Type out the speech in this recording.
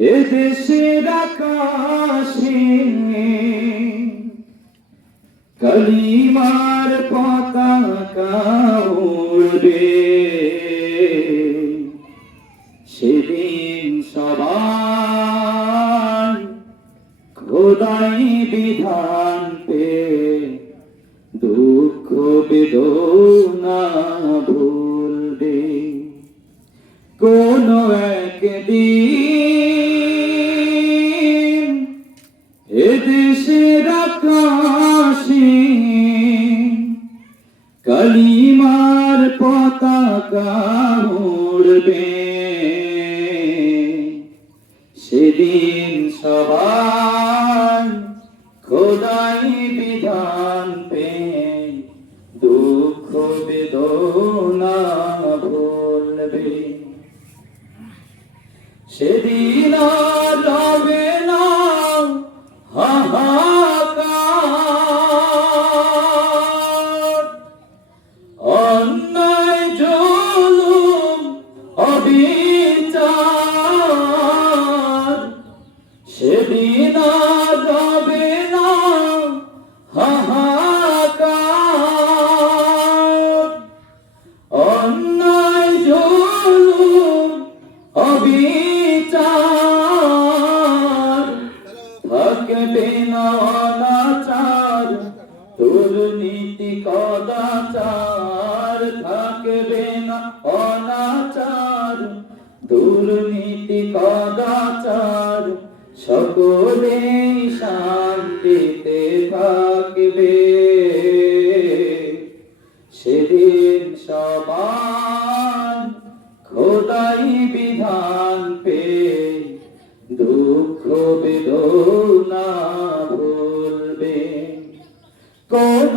এদেশের আকাশে কালিমার পতাকা উড়বে, সেদিন সবাই খোদাই বিধান পে দুঃখ বেদনা ভুলবে। কোন একদিন এদেশের আকাশে কালিমার পতাকা উড়বে, সেদিন সবাই খোদাই বিধান পে দুঃখ বেদনা ভুলবে। সেদিন আর রবে না হাহাকার, অন্যায় জুলুম অবিচার। সেদিন আর রবে না হাহাকার, অন্যায় জুলুম অবিচার। থাকবে না অনাচার দুর্নীতি কদাচার, থাকবে না অনাচার দুর্নীতি কদাচার। সকলে শান্তিতে থাকবে, সেদিন সবাই খোদাই বিধান পে দুঃখ বেদনা ভুলবে। কোন